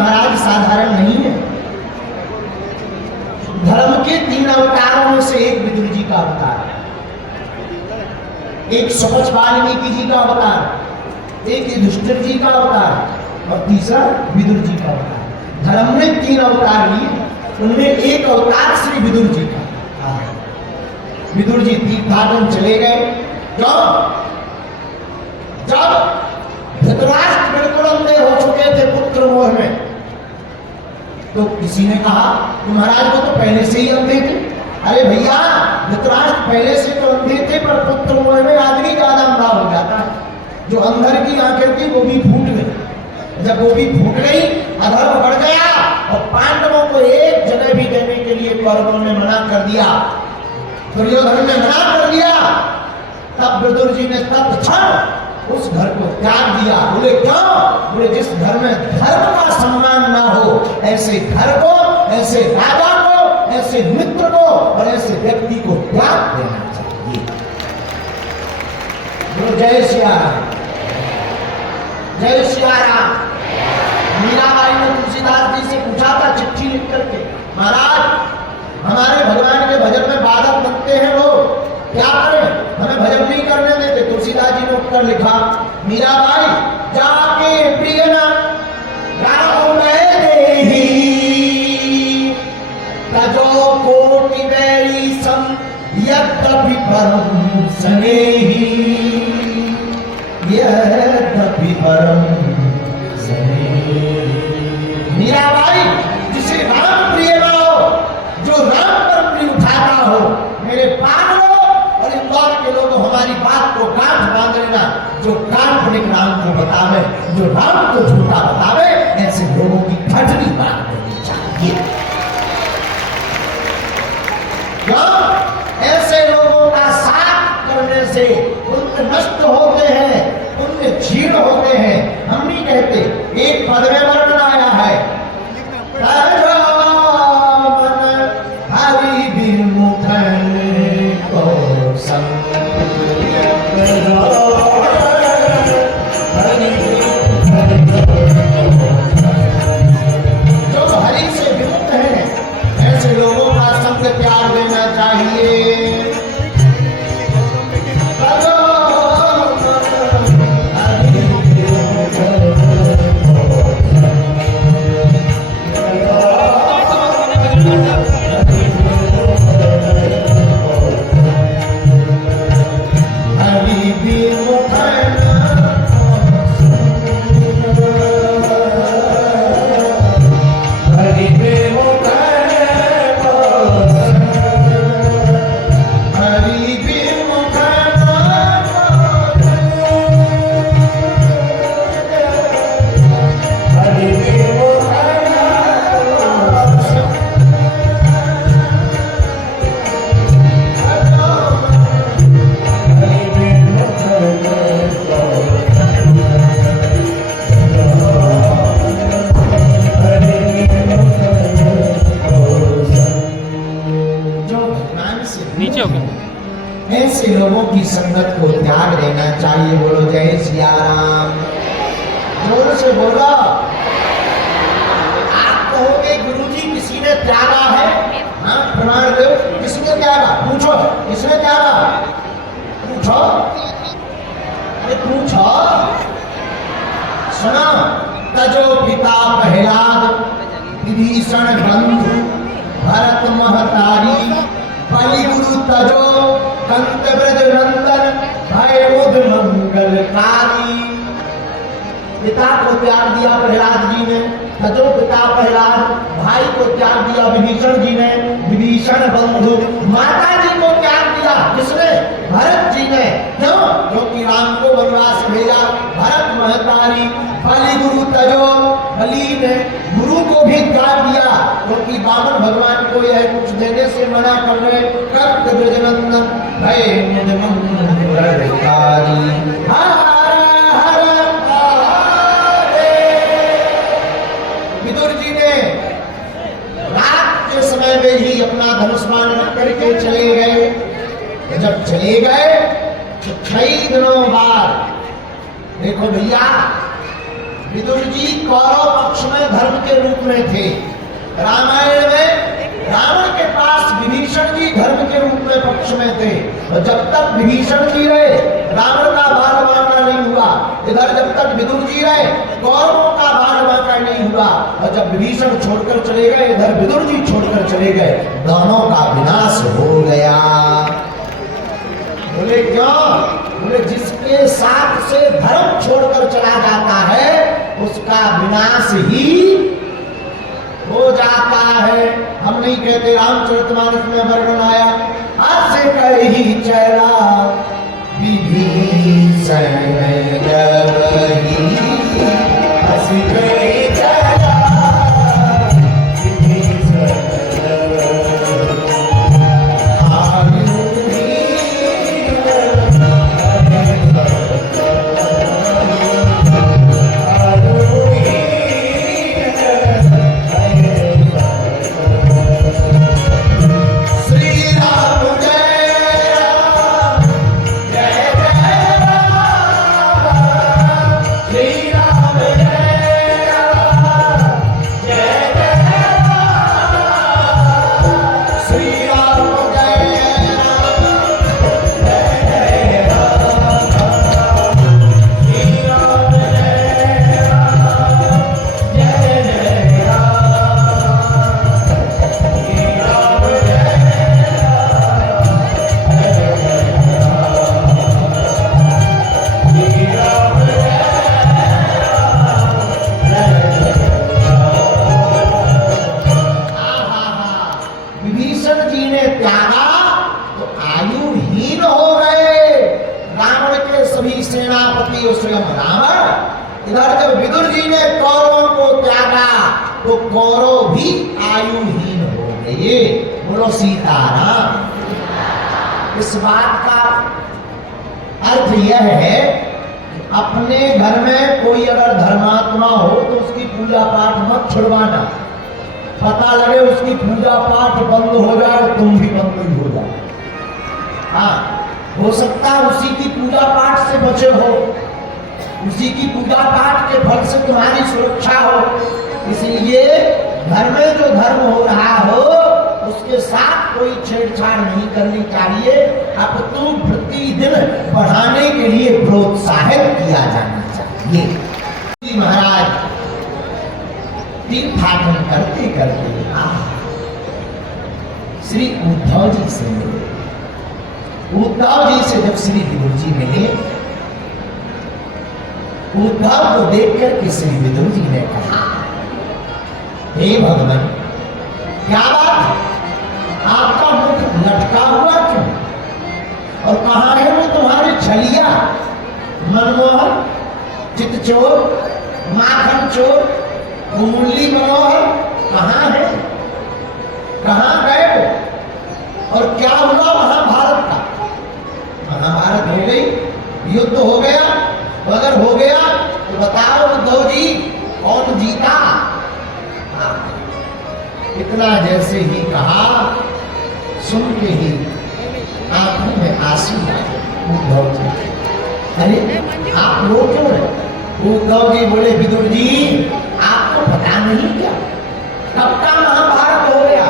महाराज साधारण नहीं है। धर्म के 3 अवतारों में से एक विदुर जी का अवतार है, एक सुपच वाल्मीकि जी का अवतार, एक युधिष्ठिर जी का अवतार और तीसरा विदुर जी का अवतार। धर्म ने 3 अवतार लिए, उनमें एक अवतार श्री विदुर जी का। विदुर जी तीर्थाटन चले गए। जब धृतराष्ट्र बिल्कुल अंधे हो चुके थे पुत्र मोह में, तो किसी ने कहा कि महाराज वो तो पहले से ही अंधे थे। अरे भैया, धृतराष्ट्र पहले से तो अंधे थे, पर पुत्र मोह में आदमी ज्यादा अंधा हो जाता है। जो अंधर की आंखें थी वो भी फूट गई। जब वो भी फूट गई, अधर्म बढ़ गया और पांडवों को एक जगह भी देने के लिए कौरवों ने मना कर दिया, दुर्योधन ने मना कर दिया। तब विदुर जी ने तत्क्षण उस घर को त्याग दिया। बोले क्यों? बोले जिस घर में धर्म का सम्मान ना हो, ऐसे घर को, ऐसे राजा को, ऐसे मित्र को और ऐसे व्यक्ति को त्याग देना चाहिए। बोलो जय श्री राम, जय श्री राम। मीराबाई ने तुलसीदास जी से पूछा था चिट्ठी लिख करके, महाराज हमारे भगवान के भजन में बाधक बनते हैं लोग, क्या करें? हमें भजन नहीं करने देते। तुलसीदास जी ने उत्तर लिखा, मीराबाई जाके प्रिय ना राम में देही, तजो कोटि वैरी सम यद्यपि परम स्नेही, यद्यपि परम स्नेही। मीराबाई जिसे राम प्रिय ना हो, जो राम पर प्रिय उठाता हो, मेरे पागलों और इंदौर के लोगों हमारी बात को गांठ बांध लेना। जो काल्पनिक राम को बतावे, जो राम को झूठा बतावे, ऐसे लोगों की खटनी बात करनी चाहिए। क्यों? ऐसे लोगों का साथ करने से पुण्य नष्ट होते हैं, पुण्य क्षीण होते हैं। हम नहीं कहते, एक पद में वर्णन आया है, हरि विमुख को संग, जो हरि से विमुख है, ऐसे लोगों का संग त्याग देना चाहिए। ऐसे लोगों की संगत को त्याग देना चाहिए। बोलो जय सिया राम, जोर से बोलो। आप कहोगे गुरुजी किसी ने त्यागा है? हाँ, प्रमाण दो, किसने त्यागा? पूछो, किसने त्यागा? पूछो, अरे पूछो। सुना, तजो पिता प्रहलाद, विभीषण बंधु, भरत महतारी, बलि गुरु तजो, कंत ब्रज नंदन, भय मुद मंगलकारी। पिता को त्याग दिया प्रहलाद जी ने, तजो पिता प्रहलाद, भाई को त्याग दिया विभीषण जी ने, विभीषण बंधु, माता जी को त्याग दिया किसने? भरत जी ने। क्यों? क्योंकि राम को वनवास भेजा। भरत महतारी, बलि गुरु तजो, बलि ने गुरु को भी त्याग दिया, क्योंकि वामन भगवान को यह कुछ देने से मना कर रहे। कंत ब्रज नंदन, भय मुद मंगलकारी। विदुर जी ने रात के समय में ही अपना धनुष्मान करके चले गए। जब चले गए तो 6 दिनों बाद, देखो भैया, विदुर जी कौरव पक्ष में धर्म के रूप में थे। रामायण में रावण के पास विभीषण जी धर्म के रूप में पक्ष में थे, और जब तक विभीषण जी रहे रावण का बाण बांका नहीं हुआ। इधर जब तक विदुर जी रहे कौरवों का बाण बांका नहीं हुआ, और जब विभीषण छोड़कर चले गए इधर विदुर जी छोड़कर चले गए, दोनों का विनाश हो गया। बोले क्यों? बोले जिसके साथ से धर्म छोड़कर चला जाता है उसका विनाश ही हो जाता है। हम नहीं कहते, रामचरितमानस में वर्णन आया, आज से कही चला विभीषण जब ही हंस गए चला विभीषण तो कौरव भी आयुहीन हो गए। बोलो सीताराम। इस बात का अर्थ यह है कि अपने घर में कोई अगर धर्मात्मा हो तो उसकी पूजा पाठ मत छुड़वाना। पता लगे उसकी पूजा पाठ बंद हो जाए तुम भी बंद ही हो जाओ। हाँ, हो सकता है उसी की पूजा पाठ से बचे हो, उसी की पूजा पाठ के फल से तुम्हारी सुरक्षा हो। इसलिए घर में जो धर्म हो रहा हो उसके साथ कोई छेड़छाड़ नहीं करनी चाहिए। अब तुम प्रतिदिन बढ़ाने के लिए प्रोत्साहित किया जाना चाहिए। महाराज तीर्थाटन करते करते श्री उद्धव जी से मिले। उद्धव जी से जब श्री विदुर जी मिले, उद्धव को देखकर के श्री विदुर जी ने कहा, हे भगवान, क्या बात है? आपका मुख लटका हुआ क्यों? और कहाँ है वो तुम्हारी छलिया, मनमोहन, चितचोर, माखन चोर, कुमुरली मनोहर कहाँ है? कहाँ गए वो? और क्या हुआ महाभारत का? महाभारत हो गई, युद्ध हो गया, अगर हो गया तो बताओ उद्धव जी कौन जीता? इतना जैसे ही कहा, सुन के ही आंखों में आंसू आए उद्धव जी। अरे आप रो क्यों रहे? उद्धव जी बोले, विदुर जी आपको पता नहीं क्या, कब का महाभारत हो गया,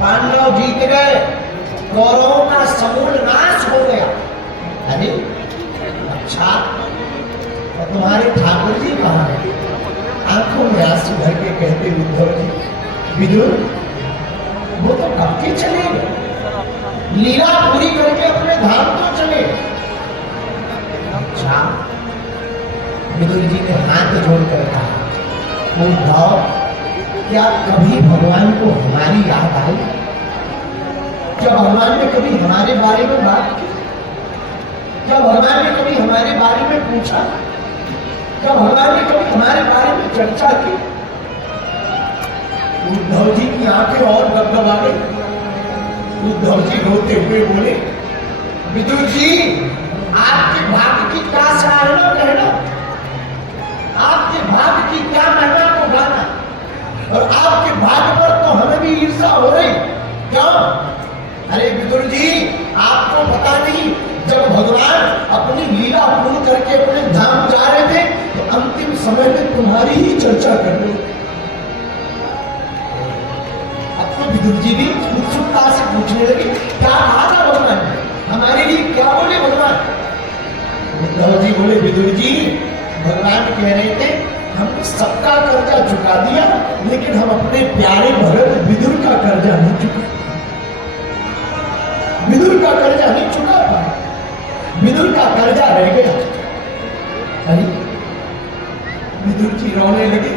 पांडव जीत गए, कौरवों का समूल नाश हो गया। अरे अच्छा, तो तुम्हारे ठाकुर जी कहाँ है? आंखों में आंसू भर के कहते उद्धव जी, विदुर वो तो कब के चले गए, लीला पूरी करके अपने धाम तो चले। अच्छा, विदुर जी ने हाथ जोड़कर कहा, उद्धव क्या कभी भगवान को हमारी याद आई? क्या भगवान ने कभी हमारे बारे में बात की? क्या भगवान ने कभी हमारे बारे में पूछा? क्या भगवान ने कभी हमारे बारे में चर्चा की? उद्धव जी की आंखें और गबगबा गई। उद्धव जी रोते हुए बोले, विदुर जी आपके भाग्य की क्या सराहना कहना, आपके भाग्य की क्या महिमा को गाना, और आपके भाग्य पर तो हमें भी ईर्ष्या हो रही। क्यों? अरे विदुर जी आपको पता नहीं, जब भगवान अपनी लीला पूर्ण करके अपने धाम जा रहे थे तो अंतिम समय में तुम्हारी ही चर्चा कर रहे थे। अब तो विदुर जी भी उत्सुकता से पूछने लगे, क्या कहा था भगवान ने, हमारे लिए क्या बोले भगवान? उद्धव जी बोले, विदुर जी भगवान कह रहे थे हमने सबका कर्जा चुका दिया, लेकिन हम अपने प्यारे भरत विदुर का कर्जा नहीं चुका, विदुर का कर्जा नहीं चुका पाए, विदुर का कर्जा रह गया। अरे विदुर जी रोने लगे,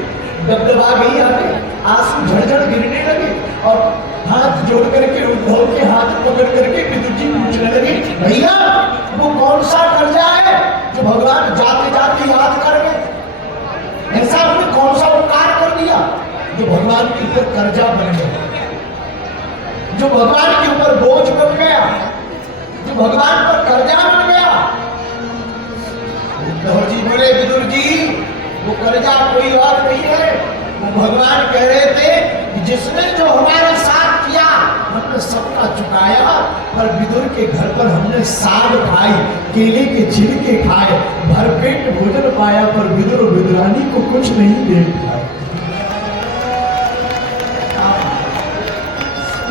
दबदबा गई आगे, आंसू झड़झड़ गिरने लगे और हाथ जोड़ करके उद्धव के हाथ पकड़ करके विदुर जी पूछने लगे, भैया वो कौन सा कर्जा है जो भगवान जाते जाते याद कर गए? ऐसा आपने कौन सा उपकार कर दिया जो भगवान के ऊपर कर्जा बन गया, जो भगवान के ऊपर बोझ बन गया, जो भगवान पर कर्जा बन गया? उद्धव जी बोले, विदुर जी वो कर्जा कोई और नहीं है, वो भगवान कह रहे थे कि जिसने जो हमारा साथ किया हमने सबका चुकाया, पर विदुर के घर पर हमने साग खाई, केले के छिलके खाए, भरपेट भोजन पाया, पर विदुर विदुरानी को कुछ नहीं दे पाया।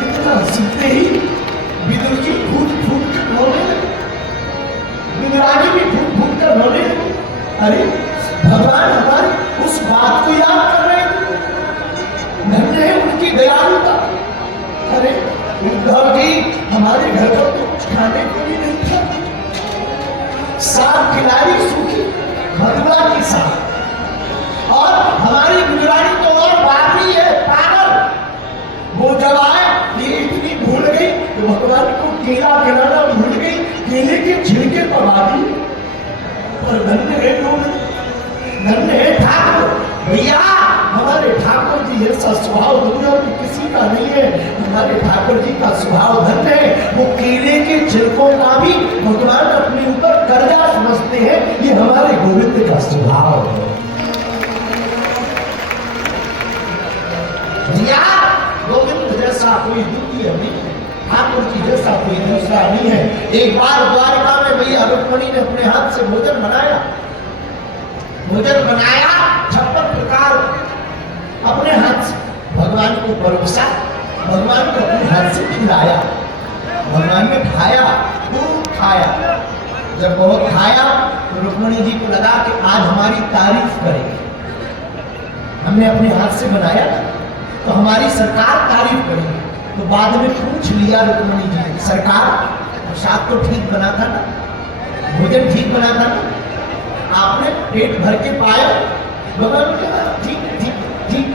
इतना सुनते ही विदुर जी फूट फूट कर रोने लगे, विदुरानी भी फूट फूट कर रोने लगे। अरे भगवान हमारे उस बात को याद कर रहे थे, धन्य है उनकी दयालुता। अरे उद्धव जी हमारे घर पर तो कुछ खाने को भी नहीं था, साग खिलाई सूखी भगवान की साग, और हमारी गुजरानी तो और बाबरी है पागल, वो जब आए ये इतनी भूल गई तो भगवान को केला खिलाना भूल गई, केले के छिलके पका दिए। पर धन्य है लोग, धन्य है ठाकुर, भैया हमारे ठाकुर जी ऐसा स्वभाव दुनिया में किसी का नहीं है, हमारे ठाकुर जी का स्वभाव धन्य है, वो केले के छिलकों का भी भगवान अपने ऊपर कर्जा समझते हैं, ये हमारे गोविंद का स्वभाव है। भैया गोविंद जैसा कोई द्वितीय नहीं है, ठाकुर जी जैसा कोई दूसरा नहीं है। एक बार द्वारका में भैया रुक्मणी ने अपने हाथ से भोजन बनाया, 56 प्रकार अपने हाथ से भगवान को परोसा, भगवान को अपने हाथ से खिलाया, भगवान ने खाया, खूब खाया। जब बहुत खाया तो रुक्मणी जी को लगा कि आज हमारी तारीफ करेंगे, हमने अपने हाथ से बनाया तो हमारी सरकार तारीफ करेगी। तो बाद में पूछ लिया रुक्मणी जी ने, सरकार प्रसाद तो ठीक बना था ना, भोजन ठीक बना था ना, आपने पेट भर के पाया? भगवान ठीक ठीक ठीक,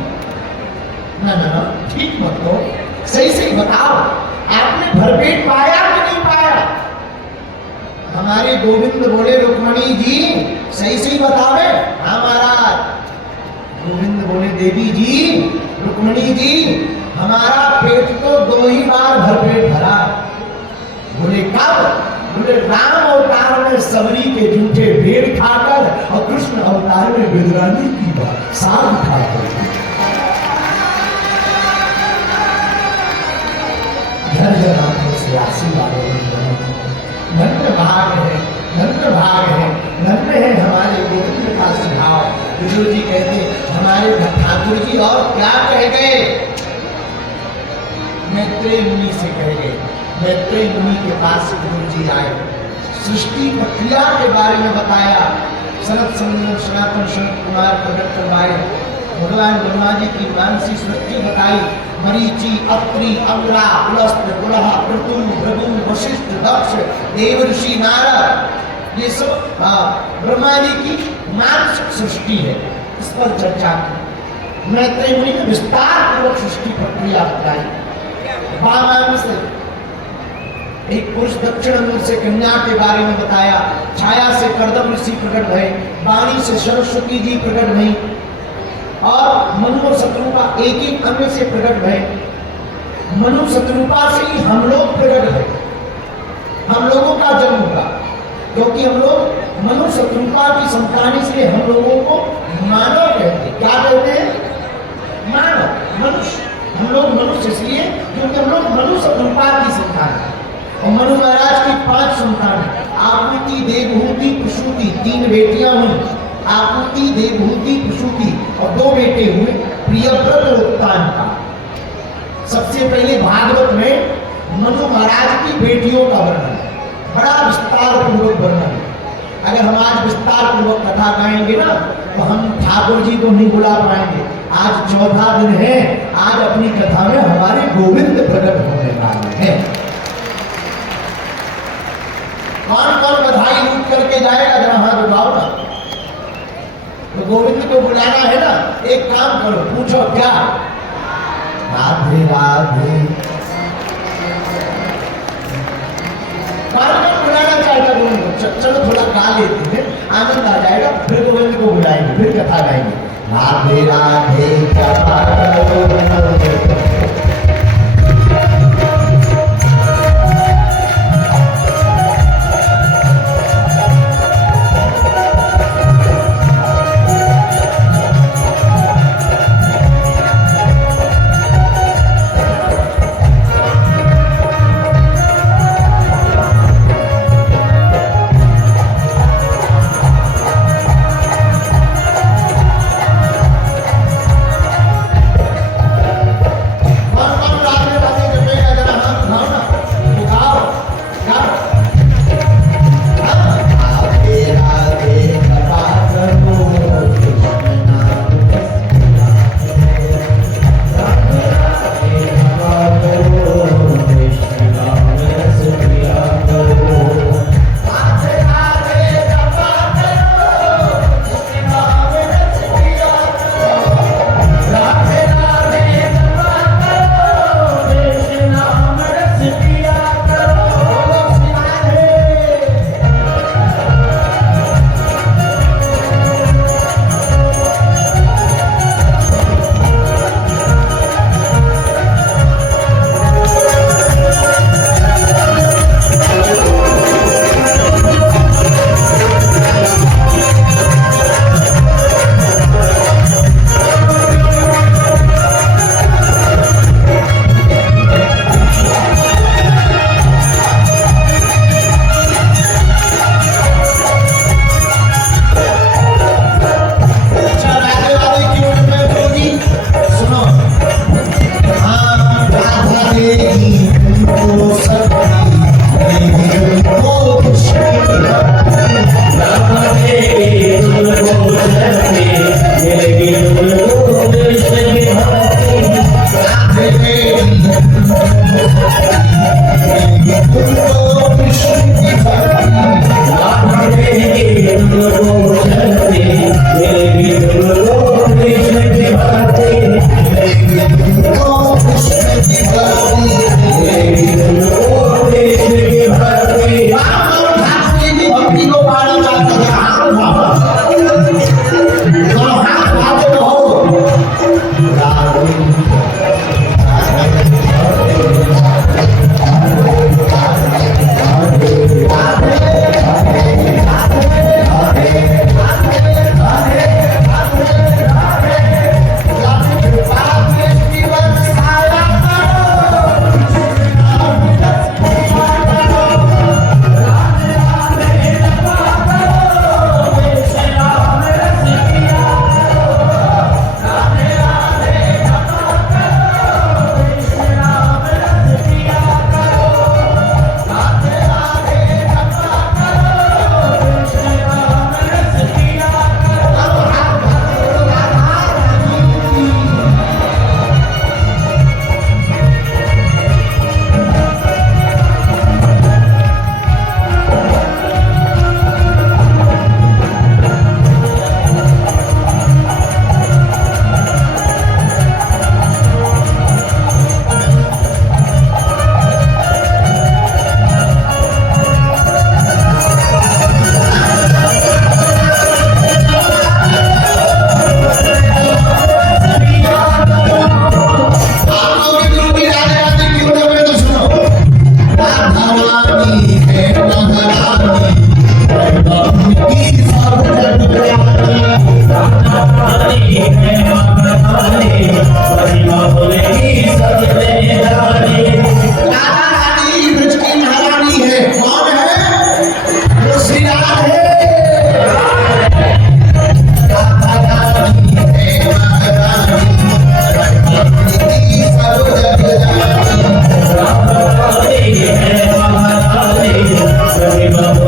ना ना ना ठीक मत कहो, सही सही बताओ, आपने भरपेट पाया कि नहीं पाया? हमारे गोविंद बोले, रुक्मणी जी सही सही बतावे। हाँ महाराज। गोविंद बोले, देवी जी, रुक्मणी जी हमारा पेट तो 2 ही बार भरपेट भरा। बोले कब? बोले राम अवतार में सबरी के जूठे भेड़ खाकर और कृष्ण अवतार में विदुरानी की साग खाकर। घर घर आंखों से आशीर्वाद, धन्य भाग है, धन्य भाग है, धन्य है हमारे गोविंद का स्वभाव। विदुर जी कहते हमारे ठाकुर जी और क्या कह गए? मैत्रेय मुनि से कह गए। मैत्रेय मुनि के पास विदुर जी आए, सृष्टि प्रक्रिया के बारे में बताया, सनत सनातन सनत कुमार प्रकट करवाए, भगवान ब्रह्मा जी की मानसी सृष्टि बताई, मरीचि, अत्रि, अंग्रा, पुलस्त्य, पुलह, क्रतु, भृगु, वशिष्ठ, दक्ष, देवर्षि, नारद, ये सब ब्रह्मा जी की मानसिक सृष्टि है, इस पर चर्चा की। मैत्रेय मुनि ने विस्तार पूर्वक सृष्टि प्रक्रिया बताई। वामन से एक पुरुष, दक्षिण अंग से कन्या के बारे में बताया, छाया से कर्दम ऋषि प्रकट भये, वाणी से सरस्वती जी प्रकट भई, और मनु शत्रुपा एक एक अंग से प्रकट भये। मनु शत्रुपा से ही हम लोग प्रकट भये, हम लोगों का जन्म हुआ, क्योंकि हम लोग मनु शत्रुपा की संतान, इसलिए हम लोगों को मानव कहते हैं। क्या कहते हैं? मानव, मनुष्य। हम लोग मनुष्य इसलिए क्योंकि हम लोग मनु शत्रुपा की संतान है, और मनु महाराज की 5 संतान है। आकृति, देवहूति, प्रसूति, 3 बेटियां हुई, आपूति देवभूति प्रसूति और 2 बेटे हुए प्रियव्रत और उत्तानका। सबसे पहले भागवत में मनु महाराज की बेटियों का वर्णन है, बड़ा विस्तार पूर्वक वर्णन है। अगर हम आज विस्तार पूर्वक कथा गाएंगे ना तो हम ठाकुर जी को नहीं बुला पाएंगे। आज चौथा दिन है, आज अपनी कथा में हमारे गोविंद प्रकट होने वाले हैं। कौन कौन बधाई लूट करके जाएगा, जरा हाथ उठाओ ना। तो गोविंद को बुलाना है ना, एक काम करो, पूछो क्या? राधे राधे। कौन बुलाना चाहेगा गोविंद को? चलो थोड़ा गा लेते हैं, आनंद आ जाएगा, फिर गोविंद को बुलाएंगे, फिर कथा गाएंगे। राधे राधे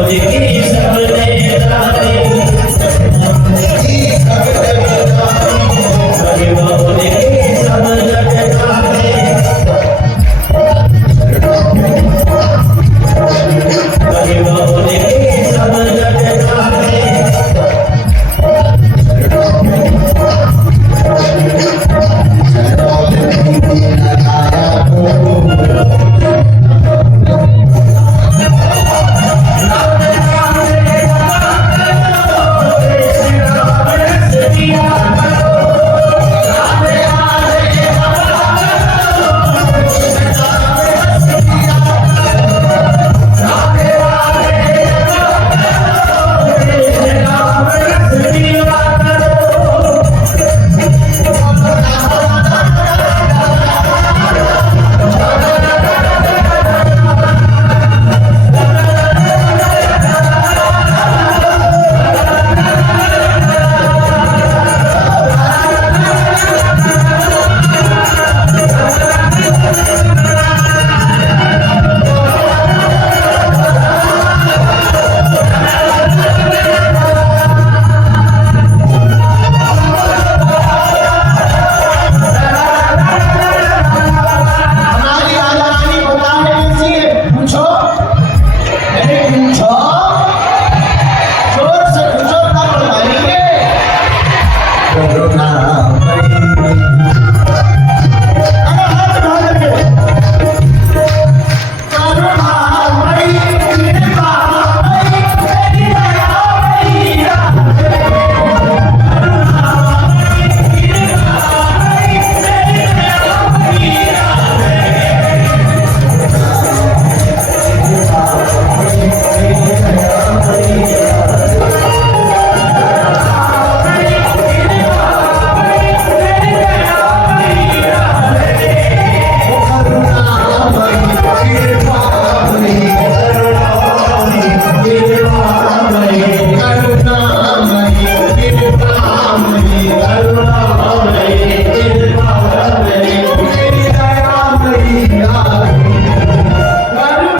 हो जाएगी।